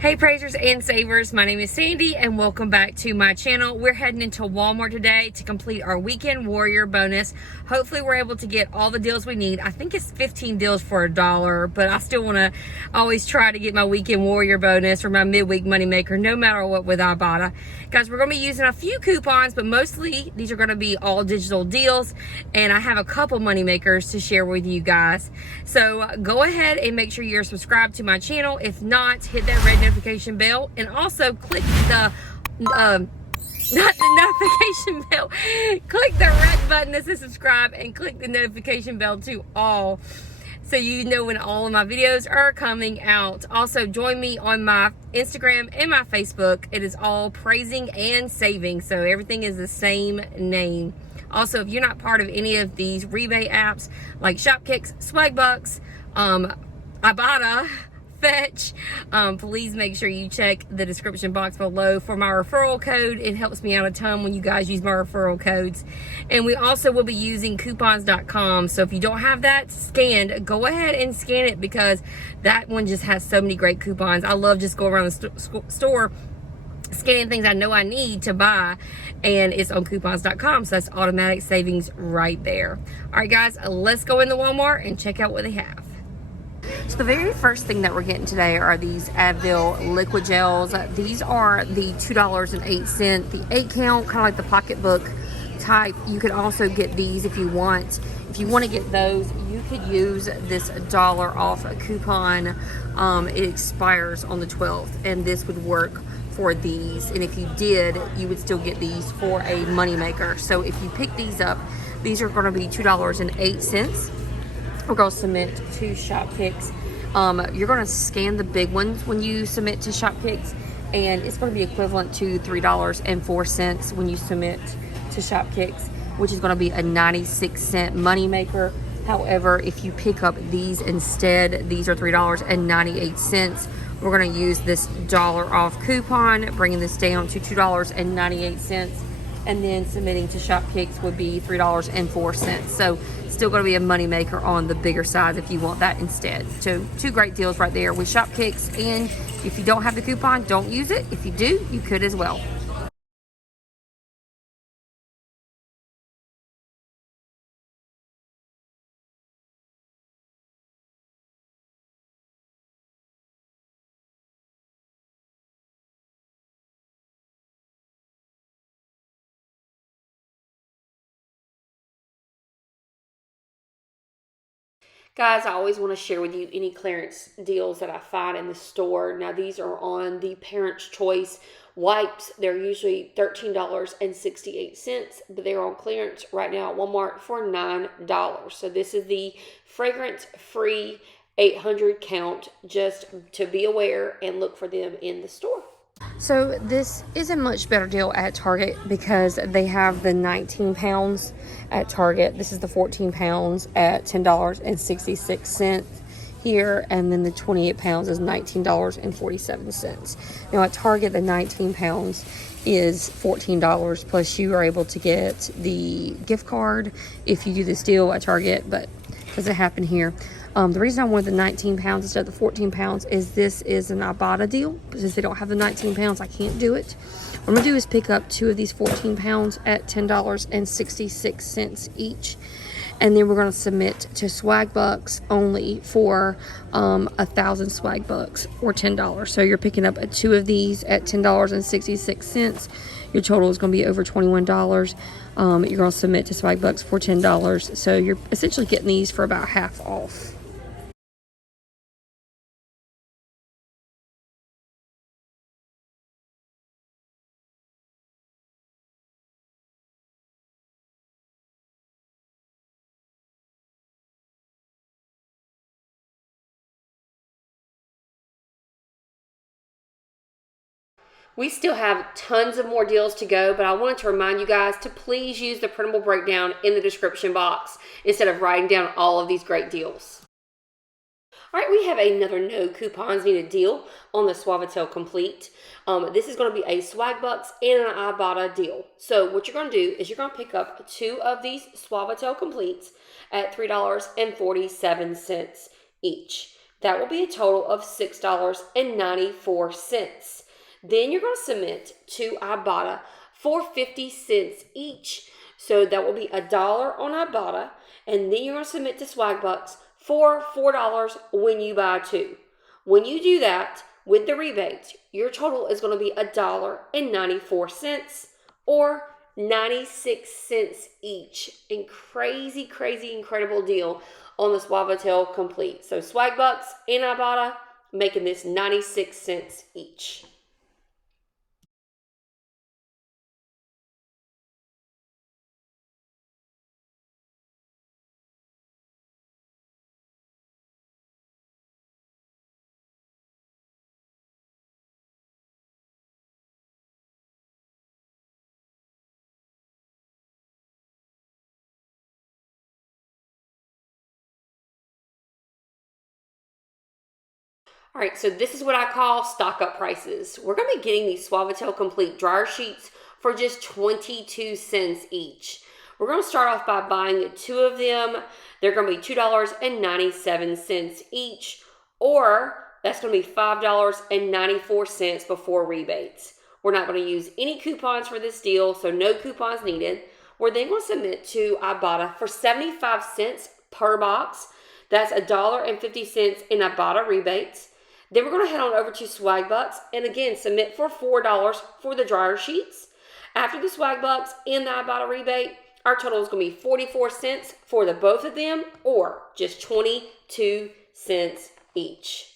Hey praisers and savers, my name is Sandy and welcome back to my channel. We're heading into Walmart today to complete our weekend warrior bonus. Hopefully we're able to get all the deals we need. I think it's 15 deals for $1, but I still want to always try to get my weekend warrior bonus or my midweek moneymaker no matter what with IBOTTA. Guys, we're going to be using a few coupons, but mostly these are going to be all digital deals, and I have a couple moneymakers to share with you guys. So go ahead and make sure you're subscribed to my channel. If not, hit that red notification bell and also click the not the notification bell, click the red button that says subscribe and click the notification bell to all so you know when all of my videos are coming out. Also join me on my Instagram and my Facebook. It is all Praising and Saving, so everything is the same name. Also, if you're not part of any of these rebate apps like Shopkicks, Swagbucks, IBOTTA, Fetch, please make sure you check the description box below for my referral code. It helps me out a ton when you guys use my referral codes. And we also will be using coupons.com, so if you don't have that scanned, go ahead and scan it because that one just has so many great coupons. I love just going around the store scanning things I know I need to buy, and it's on coupons.com, so that's automatic savings right there. All right guys, let's go into Walmart and check out what they have. So the very first thing that we're getting today are these Advil liquid gels. These are the $2.08, the 8 count, kind of like the pocketbook type. You can also get these if you want. If you want to get those, you could use this $1 off coupon. It expires on the 12th, and this would work for these. And if you did, you would still get these for a moneymaker. So if you pick these up, these are going to be $2.08. We're going to submit to Shopkicks. You're going to scan the big ones when you submit to Shopkicks, and it's going to be equivalent to $3.04 when you submit to Shopkicks, which is going to be a 96-cent moneymaker. However, if you pick up these instead, these are $3.98. We're going to use this $1 off coupon, bringing this down to $2.98. And then submitting to Shopkicks would be $3.04. So still going to be a money maker on the bigger size if you want that instead. So two great deals right there with Shopkicks. And if you don't have the coupon, don't use it. If you do, you could as well. Guys, I always want to share with you any clearance deals that I find in the store. Now, these are on the Parent's Choice wipes. They're usually $13.68, but they're on clearance right now at Walmart for $9. So this is the fragrance-free 800 count, just to be aware and look for them in the store. So this is a much better deal at Target because they have the 19 pounds at Target. This is the 14 pounds at $10.66 here, and then the 28 pounds is $19.47. Now at Target, the 19 pounds is $14, plus you are able to get the gift card if you do this deal at Target, but it doesn't happen here. The reason I wanted the 19 pounds instead of the 14 pounds is this is an IBOTTA deal. Since they don't have the 19 pounds, I can't do it. What I'm going to do is pick up 2 of these 14 pounds at $10.66 each. And then we're going to submit to Swagbucks only for 1,000 Swagbucks or $10. So you're picking up 2 of these at $10.66. Your total is going to be over $21. You're going to submit to Swagbucks for $10. So you're essentially getting these for about half off. We still have tons of more deals to go, but I wanted to remind you guys to please use the printable breakdown in the description box instead of writing down all of these great deals. All right, we have another no coupons needed deal on the Suavitel Complete. This is going to be a Swagbucks and an IBOTTA deal. So what you're going to do is you're going to pick up 2 of these Suavitel Completes at $3.47 each. That will be a total of $6.94. Then you're going to submit to IBOTTA for 50 cents each. So that will be $1 on IBOTTA. And then you're going to submit to Swagbucks for $4 when you buy two. When you do that, with the rebates, your total is going to be $1.94 or 96 cents each. And crazy, incredible deal on the Swagbucks Complete. So Swagbucks and IBOTTA making this 96 cents each. All right, so this is what I call stock up prices. We're going to be getting these Swagbucks Complete dryer sheets for just 22 cents each. We're going to start off by buying two of them. They're going to be $2.97 each, or that's going to be $5.94 before rebates. We're not going to use any coupons for this deal, so no coupons needed. We're then going to submit to IBOTTA for 75 cents per box. That's $1.50 in IBOTTA rebates. Then we're going to head on over to Swagbucks and again submit for $4 for the dryer sheets. After the Swagbucks and the IBOTTA rebate, our total is going to be 44 cents for the both of them, or just 22 cents each.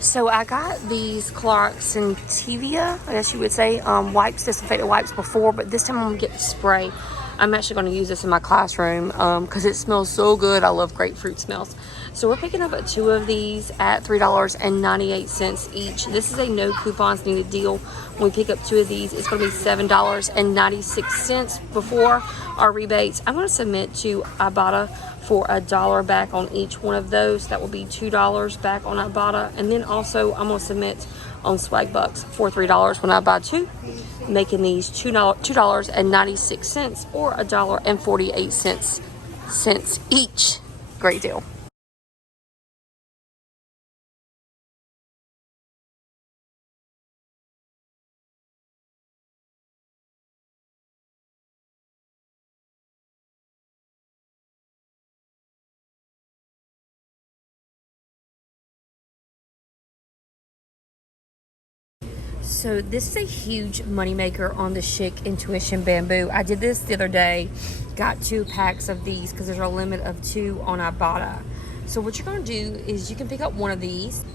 So I got these Clorox and Tevia, I guess you would say, wipes, disinfectant wipes before, but this time I'm going to get the spray. I'm actually going to use this in my classroom because it smells so good. I love grapefruit smells. So we're picking up two of these at $3.98 each. This is a no coupons needed deal. When we pick up two of these, it's going to be $7.96 before our rebates. I'm going to submit to IBOTTA for $1 back on each one of those. That will be $2 back on IBOTTA. And then also I'm going to submit on Swagbucks for $3 when I buy two, making these $2.96 or $1.48 each. Great deal. So this is a huge moneymaker on the Chic Intuition Bamboo. I did this the other day, got 2 packs of these because there's a limit of 2 on IBOTTA. So what you're going to do is you can pick up one of these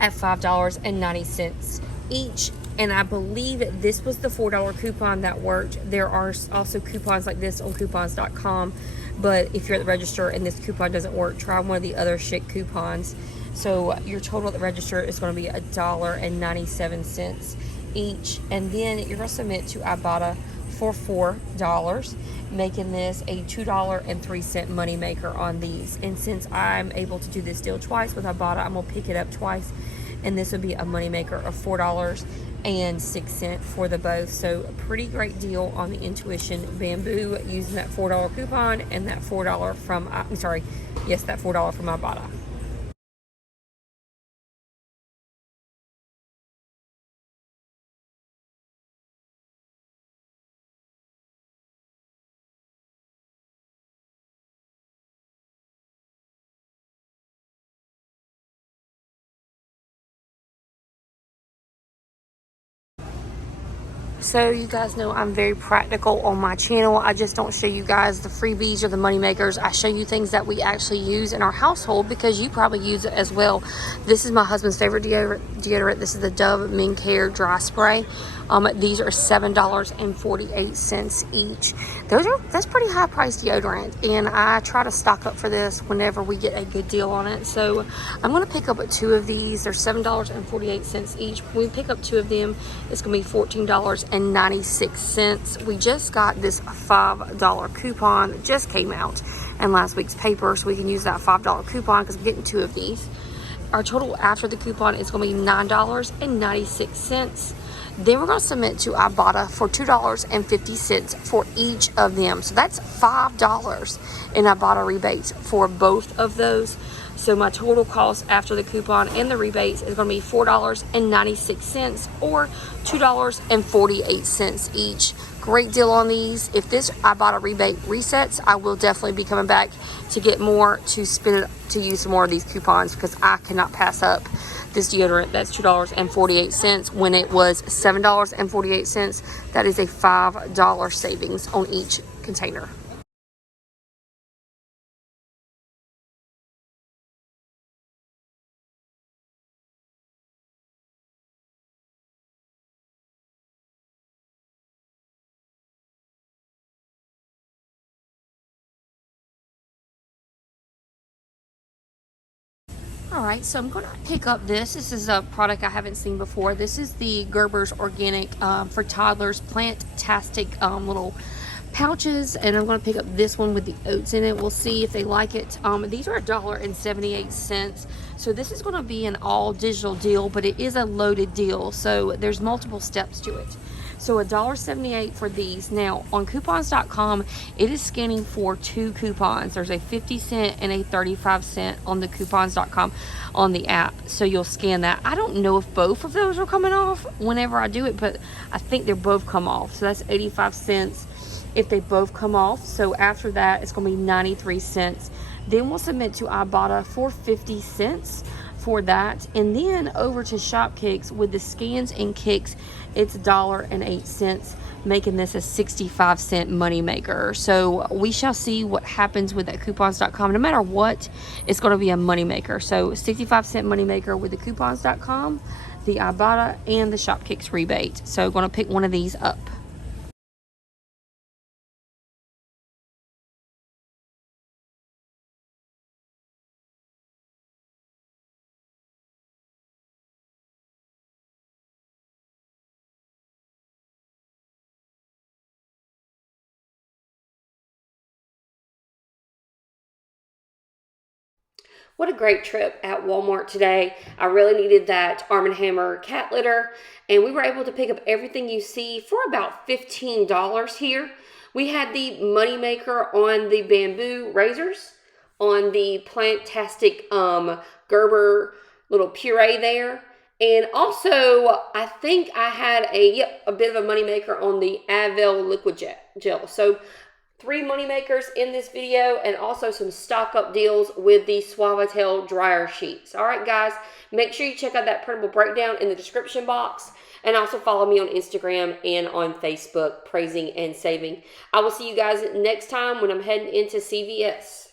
at $5.90 each. And I believe this was the $4 coupon that worked. There are also coupons like this on coupons.com. But if you're at the register and this coupon doesn't work, try one of the other Chic coupons. So your total at the register is going to be $1.97 each. And then you're going to submit to IBOTTA for $4, making this a $2.03 money maker on these. And since I'm able to do this deal twice with IBOTTA, I'm going to pick it up twice. And this would be a money maker of $4.06 for the both. So a pretty great deal on the Intuition Bamboo using that $4 coupon and that $4 from, that $4 from IBOTTA. So you guys know I'm very practical on my channel. I just don't show you guys the freebies or the money makers. I show you things that we actually use in our household because you probably use it as well. This is my husband's favorite deodorant. This is the Dove Men Care Dry Spray. These are $7.48 each. That's pretty high priced deodorant, and I try to stock up for this whenever we get a good deal on it. So I'm gonna pick up 2 of these. They're $7.48 each. When we pick up 2 of them, it's gonna be $14.96. We just got this $5 coupon that just came out in last week's paper, so we can use that $5 coupon because I'm getting 2 of these. Our total after the coupon is going to be $9.96. Then we're going to submit to IBOTTA for $2.50 for each of them. So that's $5 in IBOTTA rebates for both of those. So my total cost after the coupon and the rebates is going to be $4.96 or $2.48 each. Great deal on these. If this IBOTTA rebate resets, I will definitely be coming back to get more, to spend it, to use some more of these coupons, because I cannot pass up this deodorant. That's $2.48 when it was $7.48. That is a $5 savings on each container. Alright, so I'm going to pick up this. This is a product I haven't seen before. This is the Gerber's Organic for Toddlers Plant-tastic little pouches, and I'm going to pick up this one with the oats in it. We'll see if they like it. These are $1.78, so this is going to be an all digital deal, but it is a loaded deal, so there's multiple steps to it. So $1.78 for these. Now on coupons.com, it is scanning for 2 coupons. There's a 50-cent and a 35-cent on the coupons.com on the app. So you'll scan that. I don't know if both of those are coming off whenever I do it, but I think they're both come off. So that's 85 cents if they both come off. So after that, it's going to be 93 cents. Then we'll submit to IBOTTA for 50 cents for that. And then over to Shopkicks with the scans and kicks, it's $1.08, making this a 65-cent moneymaker. So we shall see what happens with that coupons.com. No matter what, it's going to be a moneymaker. So 65-cent moneymaker with the coupons.com, the IBOTTA, and the Shopkicks rebate. So going to pick one of these up. What a great trip at Walmart today. I really needed that Arm & Hammer cat litter, and we were able to pick up everything you see for about $15 here. We had the moneymaker on the bamboo razors, on the Plantastic Gerber little puree there, and also I think I had a bit of a moneymaker on the Advil liquid gel. So 3 moneymakers in this video, and also some stock up deals with the Swagbucks dryer sheets. All right, guys, make sure you check out that printable breakdown in the description box, and also follow me on Instagram and on Facebook, Praising and Saving. I will see you guys next time when I'm heading into CVS.